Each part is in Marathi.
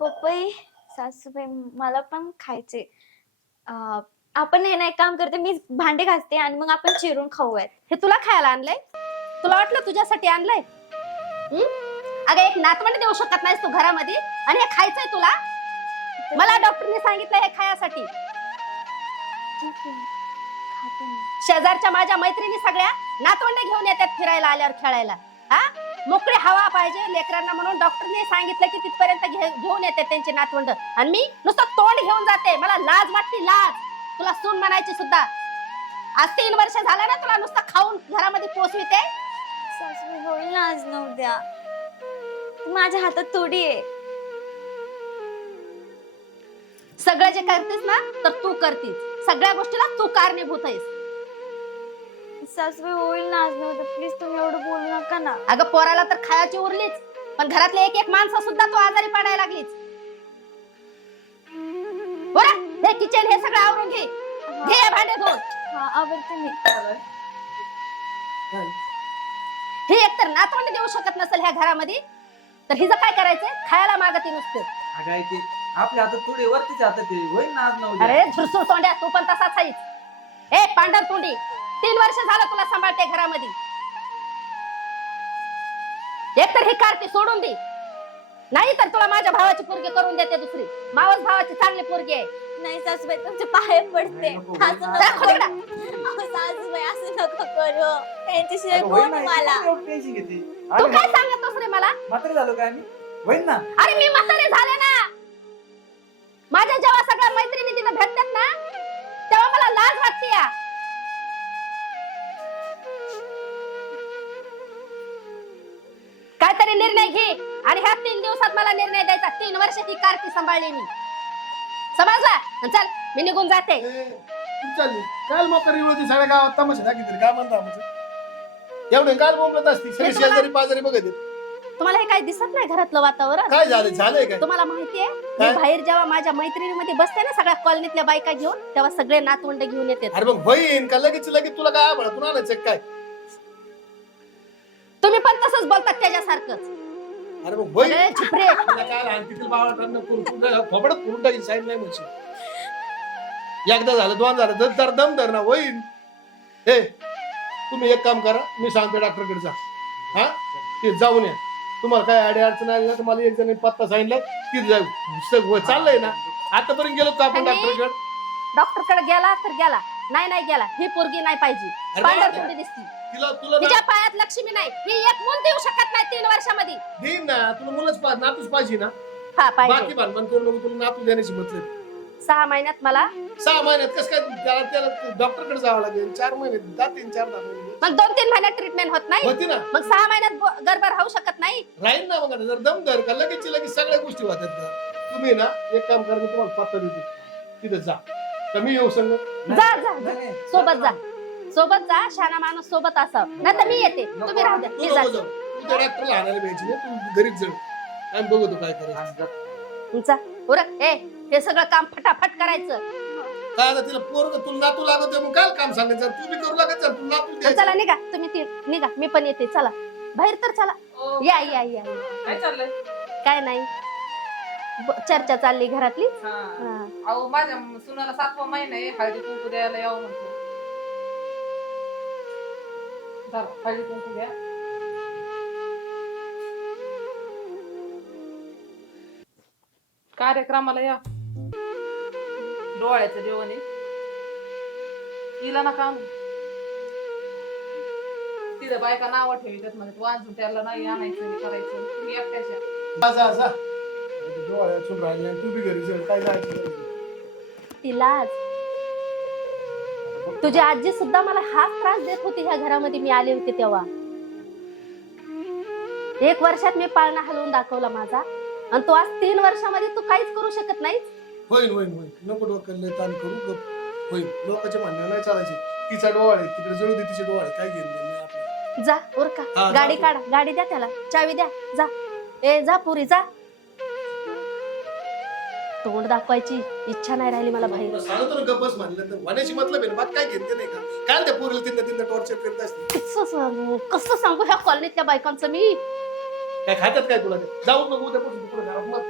पपई सासूबाई मला पण खायचे. अं, आपण हे ना एक काम करते मी भांडे घासते आणि मग आपण चिरून खाऊयात. हे तुला खायला आणलंय? तुला वाटलं तुझ्यासाठी आणलंय? हं? अगं एक नातवंड देऊ शकत नाहीस तू घरामध्ये आणि हे खायचंय तुला? मला डॉक्टरने सांगितलं हे खायासाठी. ठीक आहे. खाते मी. शेजारच्या माझ्या मैत्रिणी सगळ्या नातवंड घेऊन येतात फिरायला आल्यावर खेळायला. हा? मोकळी हवा पाहिजे लेकरांना म्हणून डॉक्टरने सांगितलं की तिथपर्यंत घेऊन येते त्यांचे नातवंड. आणि मी नुसतं तोंड घेऊन जाते. मला लाज वाटते लाज. तुला सून म्हणायची सुद्धा. आज तीन वर्ष झालं ना तुला नुसतं खाऊन घरामध्ये पोचविते? सासूबाई होईल ना आज न उद्या माझ्या हातात थोडी आहे. सगळं जे करतेस ना तर तू करतीस. सगळ्या गोष्टीला तू कारणीभूत आहेस. सासूबाई होईल ना आज प्लीज तुम्ही एवढं बोलू नका ना. अगं पोराला तर खायची उरलीच. पण घरातले एक एक माणसं सुद्धा तू आजारी पडायला लागलीच. बरं हे किचन हे सगळं आवरून घे. घे हे भांडे धुवून हा आवडते मी. हे एकतर नातवंड देऊ शकत नसेल ह्या घरामध्ये. तर हिचं काय करायचंय? खायला मागती नुसते. अगं आहे ते आपल्या हातात थोडी वरतीच हातात ते. होईल ना आज ना उद्या. अरे तोंड्या तू पण तसाच आहेस. ए पांढर तोंडी. तीन वर्ष झालं तुला सांभाळते घरामध्ये. एकतर ही कारती सोडून दे. नाही तर तुला माझ्या भावाची पोरगी करून देते दुसरी. मावस भावाची चांगली पोरगी आहे. नाही सासूबाई तुमचे पाय पडते. असं नका. करू. अहो, सासूबाई असं नका करू. त्यांच्याशिवाय अगं होईल कोण मला? टेन्शन घेते. तू काय सांगत रे मला? म्हातारे झालो काय आम्ही? होईल ना. अरे मी म्हातारे झाले ना. माझ्या जेव्हा सगळ्या मैत्रिणी तिला भेटतात ना निर्णय घे. आणि ह्या तीन दिवसात मला निर्णय द्यायचा. तीन वर्ष ही कारती सांभाळली मी. समजला? चल मी निघून जाते. तू चालली काल मग करी होती सगळ्या गावात तमाशा दाखी तरी काय म्हणता म्हणजे एवढे काल बोंबलत असती सगळे तुम्हाला- शेजारी पाजारी बघत आहेत. तुम्हाला हे काही दिसत नाही घरातलं वातावरण? काय झालं? झालंय काय? तुम्हाला माहितीये मी काय? बाहेर जेव्हा माझ्या मैत्रिणीमध्ये बसते ना सगळ्या कॉलनीतल्या बायका घेऊन तेव्हा सगळे नातवंड घेऊन येते अरे मग बहीण का लगेच लगेच तुला काय आभाळ? तुला आणायचं काय? तुम्ही पण तसंच बोलतात त्याच्यासारखंच. अरे मग बहीण अरे झिपरे तुला काय तिथील बाळाटांना करून टाकील साईड नाही म्हणशील. एकदा झालं दोन झालं दर दर दम धर ना होईन हे तुम्ही एक काम करा मी सांगतो डॉक्टरकडे जा. हा? ते जाऊन या. तुम्हाला काय अडी अडचण आली ना तर मला एक जण पत्ता सांगितलाय तिथे जाऊ. सगळं चाललंय ना. आतापर्यंत गेलो तर आपण आणि- डॉक्टरकडे? डॉक्टरकडे गेला तर गेला. नाही नाही गेला. ही पोरगी नाही पाहिजे. अरे पांढर दिसती. तिला तुला ना तिच्या पायात लक्ष्मी नाही. ही एक मूल देऊ शकत नाही तीन वर्षामध्ये. देईन ना तुला मुलंच पाहिजे नातूच पाहिजे ना. हा बाकी पाहिजे भानभान करू नको तुला नातू देण्याची मतलब सहा महिन्यात मला सहा महिन्यात कसं काय त्याला त्याला डॉक्टरकडे जावं लागेल. चार महिने जातील चार दहा महिने. मग दोन तीन महिन्यात ट्रीटमेंट होत नाही? होती ना. मग सहा महिन्यात ब- गर्भ राहू शकत नाही? राहील ना मग आता. जर दम धर का लगेच लगेच सगळ्या गोष्टी होतात ना तुम्ही ना एक काम करा मी तुम्हाला पत्ता देतो. तिथं जा. का मी येऊ सांग? जा, जा, नाही. सोबत जा. सोबत जा शाना माणूस सोबत असावं नाही तर मी येते. तुम्ही राहू द्या. मी तू नको जाते जाऊ तू त्या डॉक्टरला आणायला पाहिजे ना तू घरीच जाऊ. आम्ही बघतो काय करायचं. आज जा. तुमचा? उरक ए हे सगळं काम फटाफट करायचं. काय आता तिला पोरग तुला नातू लागत आहे, मग काय काम सांगायचं? तू बी करू लागत जा, तू नातू द्यायचं. चला निघा. तुम्ही ती निघा. मी पण येते. चला. बाहेर तर चला. ओ, या या या या. काय चाललंय? काय नाही. ब- चर्चा चालली घरातली. हा. हा. अहो माझ्या सुनाला सातवा महिना आहे. हळदी कुंकू द्यायला यावं म्हणतो. कार्यक्रमाला या. डोळ्याचं जेवण तिला ना काम तिथं बायका नाव ठेवितात म्हणजे वाजून त्याला नाही आणायचं नाही करायचं. तुम्ही एकट्याच्या. जा जा जा. डोळ्यातून राहिले तू बी घरी जा काय जायचं? तिलाच तुझी आजी सुद्धा मला हाच त्रास देत होती ह्या घरामध्ये मी आले होते तेव्हा. एक वर्षात मी पाळणा हलवून दाखवला माझा. आणि तू आज तीन वर्षामध्ये तू काहीच करू शकत नाही होईल होईल होईल नको डोक्याला ताण करू गप. होईल लोकांच्या म्हणणं नाही चालायचे. तिचा डोळे तिकडे जळू दे तिचे डोळे. काय घेऊन दे मी आपल्याला. जा उरका. हा, गाडी. काढा. गाडी द्या त्याला. चावी द्या. जा. ए जा पुरी जा. तोंड दाखवायची इच्छा नाही राहिली मला बाहेर. तुला सांगतो ना गप्पस म्हणलं तर. मतलब आहे ना बात काय घेते नाही का? काय त्या पोरीला तिथं तिथं टॉर्चर करत असते? कसं सांगू? कसं सांगू ह्या कॉलनीतल्या बायकांचं मी? काय खात्यात काय तुला ते? जाऊ नको उद्यापासून तू पुढे घरात मग.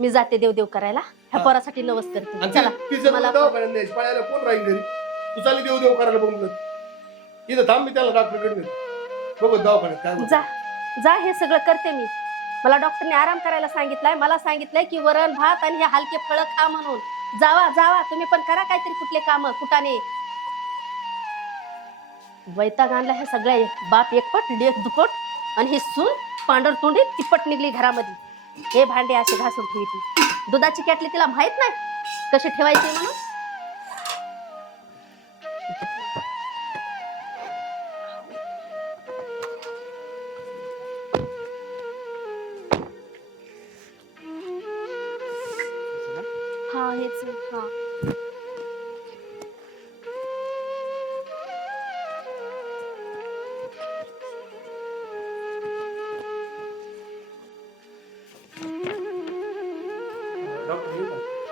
मी जाते देव देव करायला. ह्या हा. पोरासाठी नवस करते आणि चला ती- ती जर मला दवाखान्यात न्यायची पळायला कोण राहील घरी? तू चालली देव देव करायला बघून इथं थांब मी त्याला डॉक्टरकडे नेतो. बघू दवाखान्यात काय होतं. जा जा हे सगळं करते मी. मला डॉक्टरने आराम करायला सांगितलंय मला सांगितलंय की वरण भात आणि हे हलके फळं खा म्हणून. जावा जावा तुम्ही पण करा काहीतरी कुठले काम कुठाने? वैताग आणला हे सगळ्या बाप एकपट लेख दुपट आणि ही सून पांढर तोंडी तिप्पट निघली घरामध्ये. हे भांडे असे घासून ठेवती दुधाची कॅटली तिला माहीत नाही कशी ठेवायची म्हणून?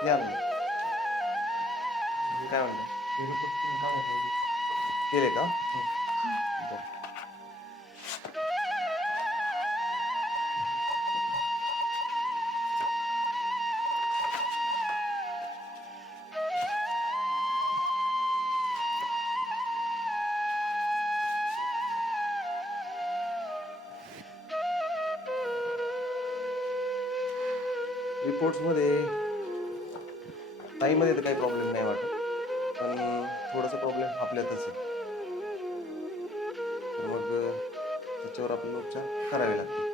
या ना. काय म्हणलं? केले का? रिपोर्ट्समध्ये ताईमध्ये तर काही प्रॉब्लेम नाही वाटत. पण थोडासा प्रॉब्लेम आपल्यातच आहे. तर मग त्याच्यावर आपण उपचार करावे लागतील.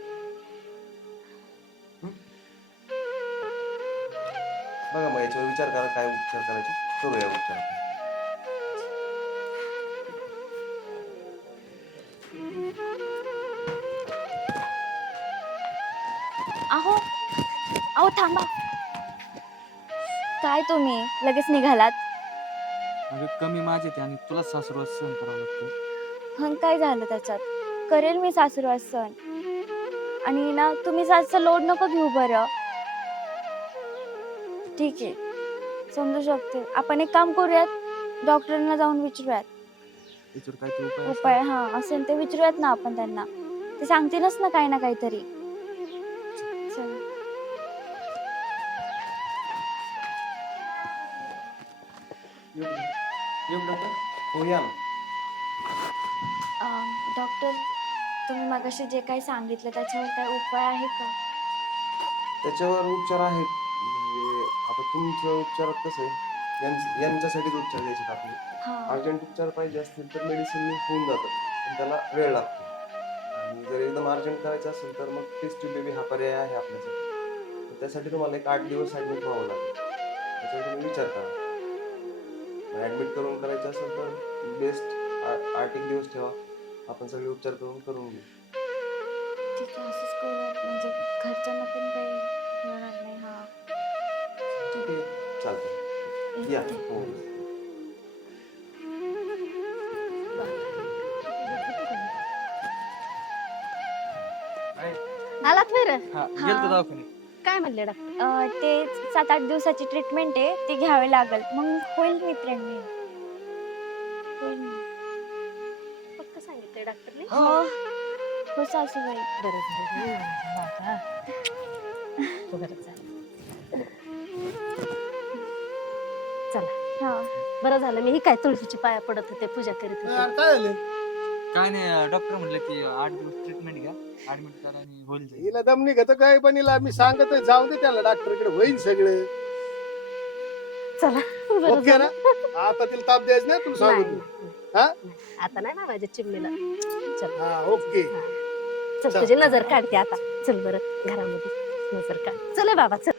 बघा मग याच्यावर विचार करा काय उपचार करायचे. करूया उपचार आहो अहो अहो थांबा. काय तुम्ही? लगेच निघालात. अगं कमी माझे ते आणि तुला सासरू सहन करावं लागतं. हं काय झालं त्याच्यात? करेल मी सासरवास सण आणि ना तुम्ही जास्त लोड नको घेऊ बरं. ठीक आहे. समजू शकते. आपण एक काम करूयात. डॉक्टरांना जाऊन विचारूयात. असेल? उपाय हा असेल ते विचारूयात ना आपण त्यांना. ते सांगतीलच ना काही ना काहीतरी. डॉक्टर? हो या डॉक्टर तुम्ही मगाशी जे काही सांगितलं त्याच्यावर काय उपाय आहे का? त्याच्यावर उपचार आहेत. म्हणजे आता तुमचं उपचारात कसं आहे? यांच- यांच्यासाठीच उपचार द्यायचे आपले? हा. अर्जंट उपचार पाहिजे असतील तर मेडिसिन होऊन जातात पण त्याला वेळ लागतो. आणि जर एकदम अर्जंट करायचं असेल तर मग टेस्ट बेबी हा पर्याय आहे आपल्यासाठी. तर त्यासाठी तुम्हाला एक आठ दिवस ॲडमिट व्हावं लागेल. त्याच्यावर तुम्ही विचार करा. ॲडमिट करून करायचं असेल तर बेस्ट आठ एक दिवस ठेवा. आपण सगळे उपचार करून करून घेऊ. ठीक आहे असंच करूयात म्हणजे घरच्यांना पण काही होणार नाही हा. ठीक आहे चालतं या. हो. आलात वर हा गेलतो दवाखान्यात. काय म्हणले डॉक्टर? अं, ते सात आठ दिवसाची ट्रीटमेंट आहे ती घ्यावी लागेल. मग होईल मी प्रेग्नेंट होईल मी. फक्त सांगितलंय डॉक्टरने. हो. हो सासूबाई. बरं झालं. तो बरं झालं चला. हा. बरं झालं. मी ही काय तुळशीची पाया पडत होते पूजा करीत होते. काय झालं? काय नाही डॉक्टर म्हणलं की आठ दिवस ट्रीटमेंट घ्या ऍडमिट करा आणि होईल जाईल. हिला दम निघत काय पण हिला मी सांगत जाऊ दे त्याला डॉक्टरकडे होईल सगळं. चला बरं ओके ना? झालं. आता तिला ताप द्यायचं नाही तुला नाही, सांगतो. नाही. हा? आता नाही ना माझ्या चिमणीला. चल. हा ओके. चल तुझी नजर काढते आता. चल बरं घरामध्ये नजर काढ. चल हे बाबा चल.